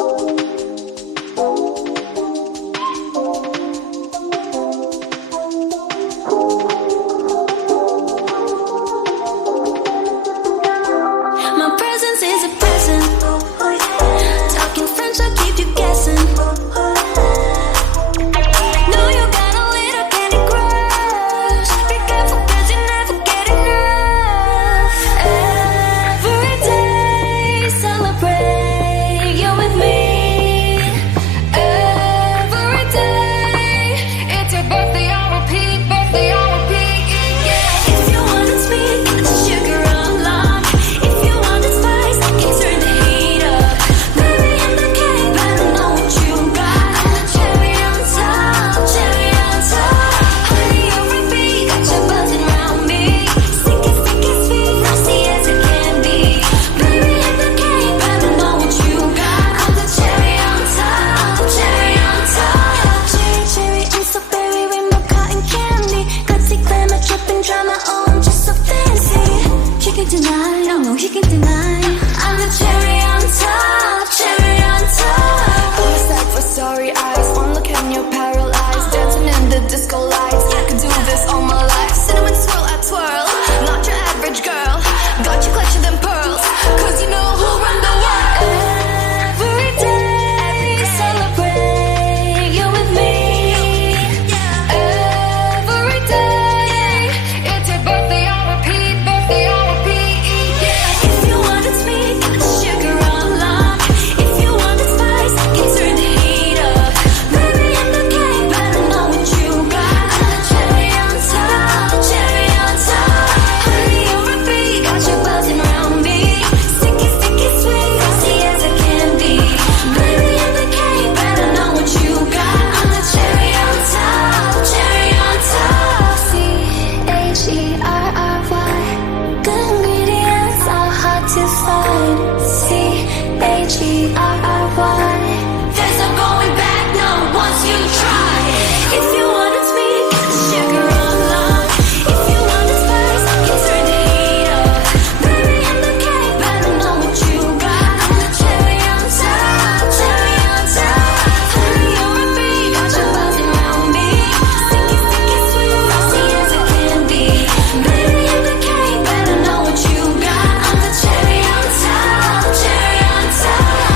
My presence is a present. Talking French, I'll keep you guessing. Know you got a little candy crush. Be careful 'cause you never get enough. Every day, celebrate you with me. Every day, it's your birthday, I'll repeat, birthday, I'll repeat. Yeah. If you want it sweet, sugar on lock. If you want it spice, can turn the heat up. Baby, I'm the cake, but I know what you got. I'm the cherry on top, cherry on top. Honey, on repeat, got you buzzing around me. Sticky, sticky, sweet, frosty as it can be. Baby, I'm the cake, but I know what you got. I'm the cherry on top, cherry on top. Cherry, cherry, I'm so berry, rainbow cotton candy. Gutsy, glamour, tripping, drama, oh, I'm just so fancy. You can deny, no, no, you can deny. I'm the cherry on top, cherry on top. Boys like for sorry eyes, one look and you're paralyzed. Dancing in the disco lights, I could do this all my life. Cinnamon swirl, I twirl, not your average girl. Got you clutching them pearls, 'cause you know who run the world. Every day, celebrate you with me. Every day, it's your birthday, I'll repeat, birthday, I'll repeat. Yeah. If you want it sweet, sugar on lock. If you want it spice, can turn the heat up. Baby, I'm the cake, but I know what you got. I'm the cherry on top, cherry on top. Honey, on repeat, got you buzzing around me. Sticky, sticky, sweet, frosty as it can be. Baby, I'm the cake, but I know what you got. I'm the cherry on top, cherry on top. CHERRY, good ingredients are hard to find. CHERRY, there's no going back, no, once you try. If you want it sweet, sugar on lock. If you want it spice, can turn the heat up. Baby, I'm the cake, but I know what you got. I'm the cherry on top, cherry on top. Honey, on repeat, got you buzzing around me. Sticky, sticky, sweet, frosty as it can be. Baby, I'm the cake, but I know what you got. I'm the cherry on top, cherry on top.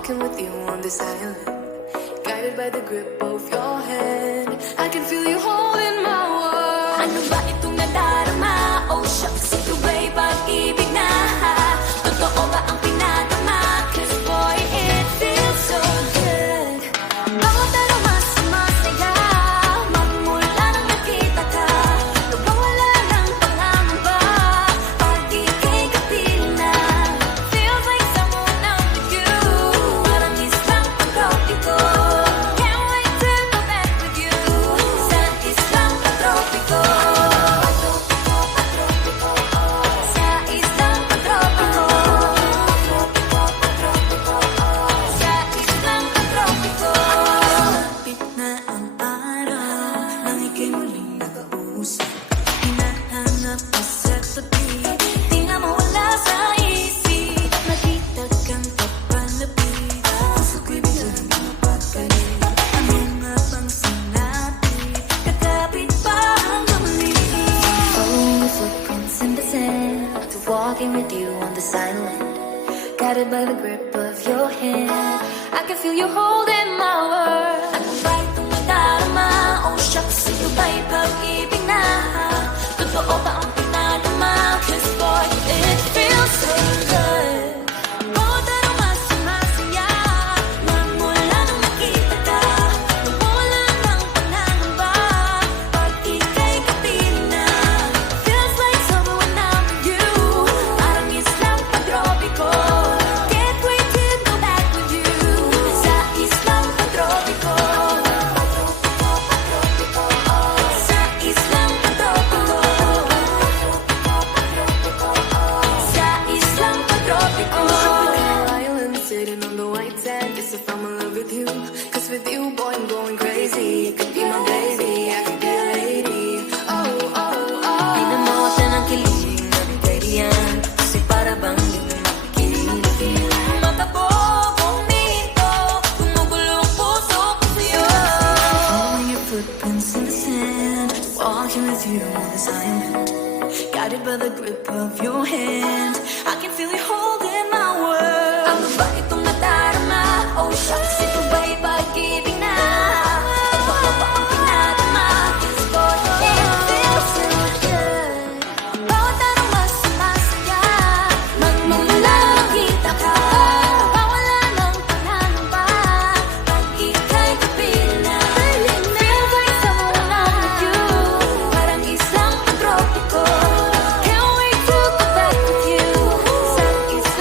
walking with you on this island, guided by the grip of your hand. I can feel you holding my world. Ano ba itong nadarama? Oh shucks, ito ba'y pag-ibig na? Totoo ba ang pinadama? 'Cause boy, it feels so good. Bawat aroma sumasaya, magmula nang nakita ka. Nawawala ng pangangamba, pag ika'y kapiling na. Feels like someone I'm with you. Parang islang pag-tropiko. Can't wait to go back with you. Sa islang pag-tropiko. Sa islang pag-tropiko. Sa islang pag-tropiko. Lapit na ang araw nang ika'y muling nakausap. Hinahanap ka sa tabi, di nga mawala sa isip. Nakita kang papalapit, puso ko'y biglang napakalit. Ano nga bang sinabi? Kakapit pa hanggang liit. Following your footprints in the sand, to walking with you on this island, guided by the grip of your hand. I can feel you holding my world. Ano ba itong nadarama? Oh shucks, ito ba'y pag-ibig na? Totoo ba ang pinadama? 'Cause boy, it feels so good. Bawat aroma sumasaya, magmula nang nakita ka. Nawawala ng pangangamba, pag ika'y kapiling na. Feels like someone I'm with you. Parang islang pag-tropiko. Can't wait to go back with you. Sa islang pag-tropiko. Sa islang pag-tropiko. Sa islang pag-tropiko. Island sitting on the white sand, guess if I'm in love with you. 'Cause with you, boy, I'm going crazy. You could be my baby, I could be a lady. Oh, oh, oh. Pinamawatan ng kilig na ready yan. Kasi para bang di mo makikinig. Makabobong minto, gumugulo ang puso ko sa'yo. Following your footprints in the sand, walking with you on this island, guided by the grip of your hand. I can feel you holding my world. Ano ba itong nadarama? Oh shucks, ito ba'y pag-ibig na? Totoo ba ang pinadama? 'Cause boy, it feels so good. Bawat aroma sumasaya, magmula nang nakita ka. Nawawala ng pangangamba, pag ika'y kapiling na. Feels like someone I'm with you. Parang islang pag-tropiko. Can't wait to go back with you. Sa islang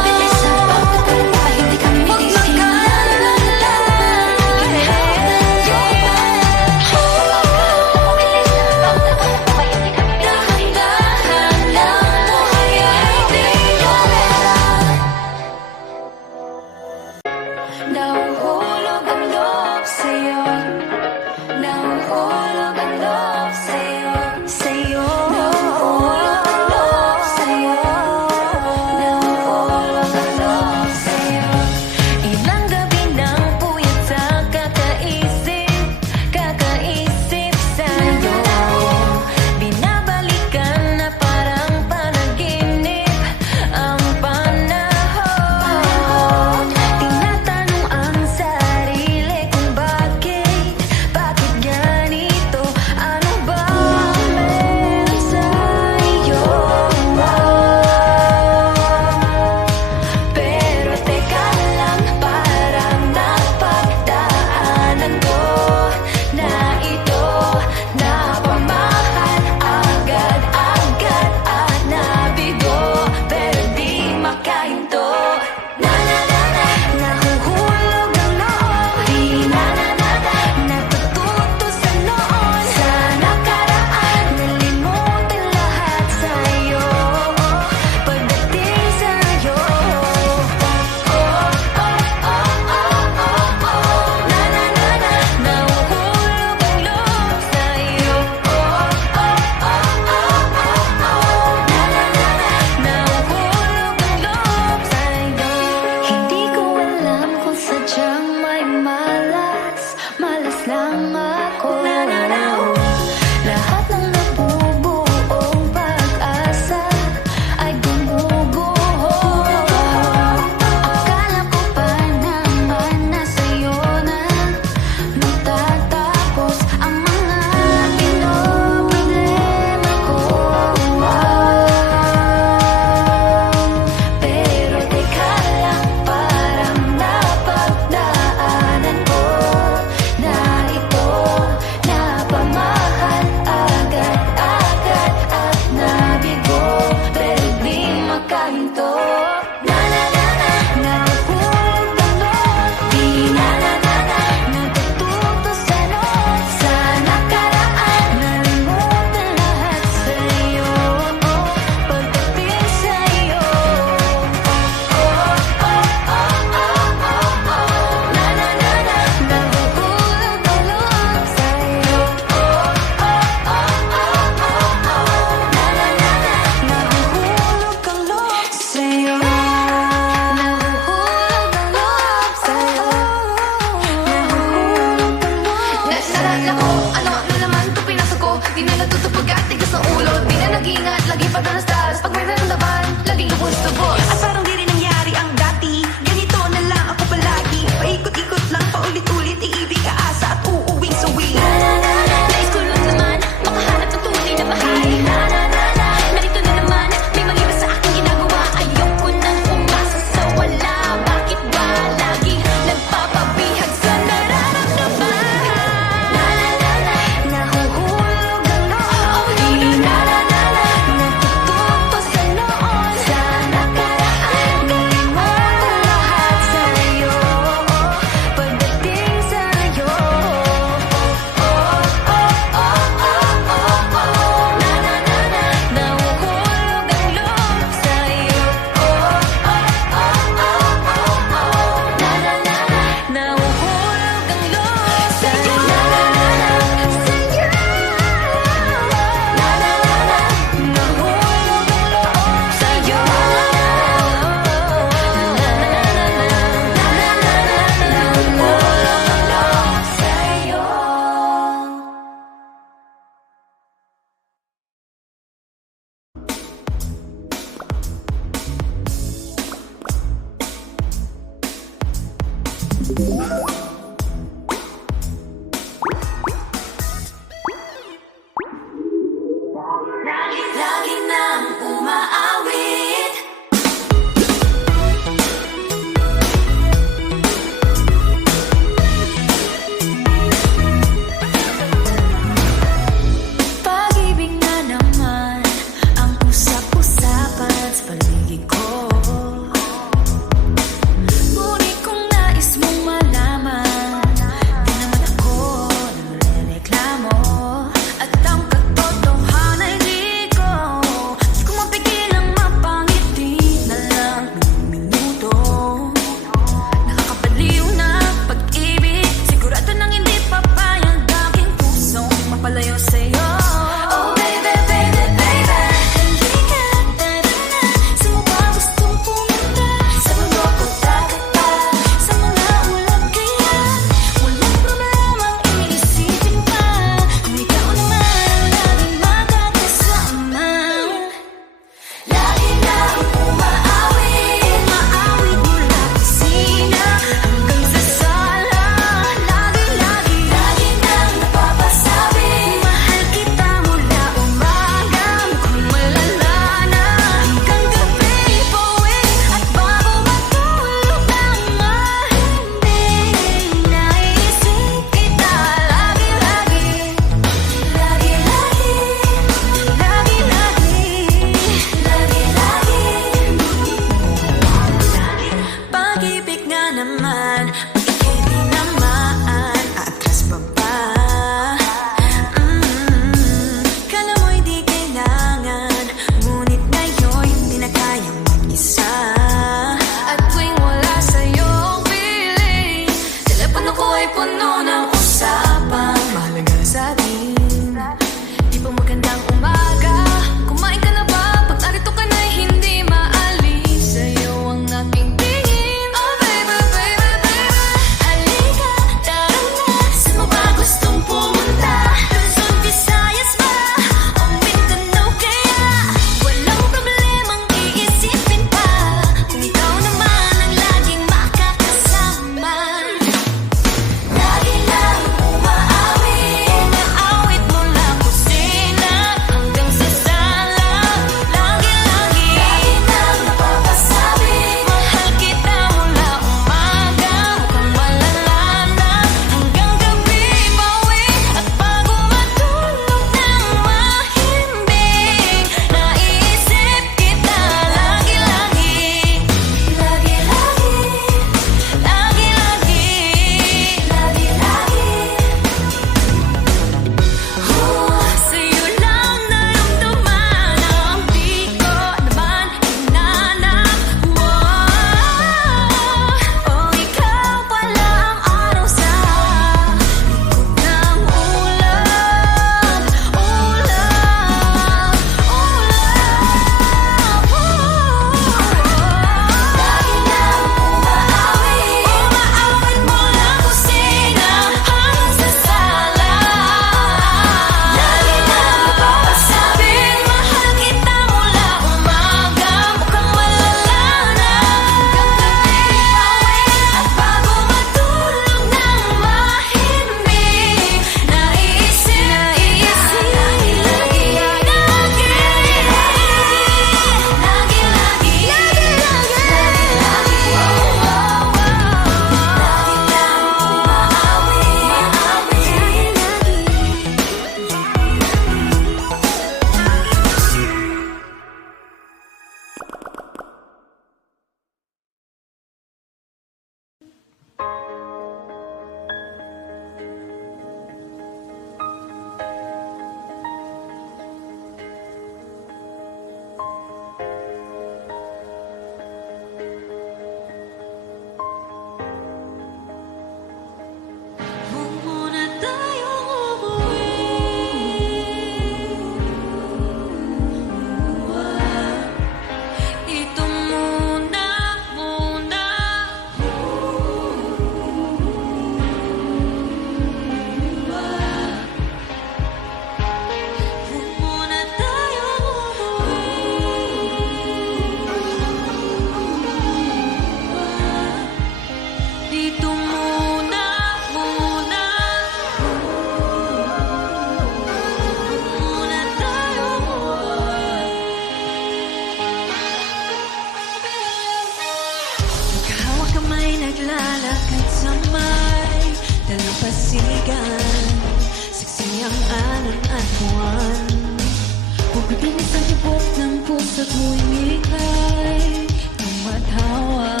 sa tuwing ika'y tumatawa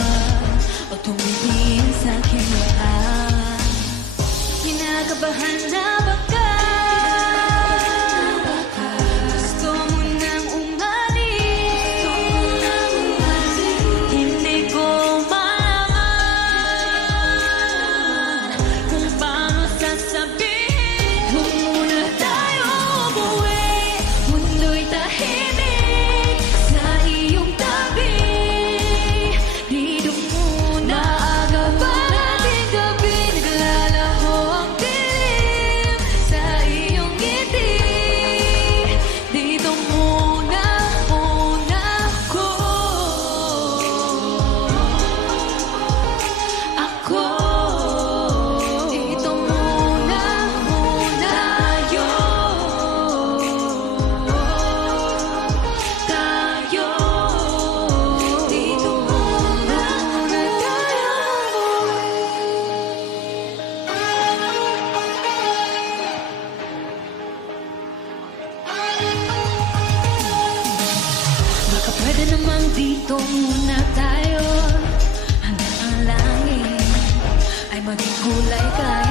o tumitingin sa aking mukha. Kinakabahan na ba ka? Gusto mo nang umalis? Hindi ko malaman kung paano sasabihin. Huwag muna tayo umuwi, mundo'y tahimik sa iyong tabi. Dito muna aga pa nating gabi, naglala mo ang dilim sa iyong ngiti. Dito muna ako. Dito muna tayo. Dito muna baka pwede namang dito muna tayo hanggang ang langit ay maging kulay ka.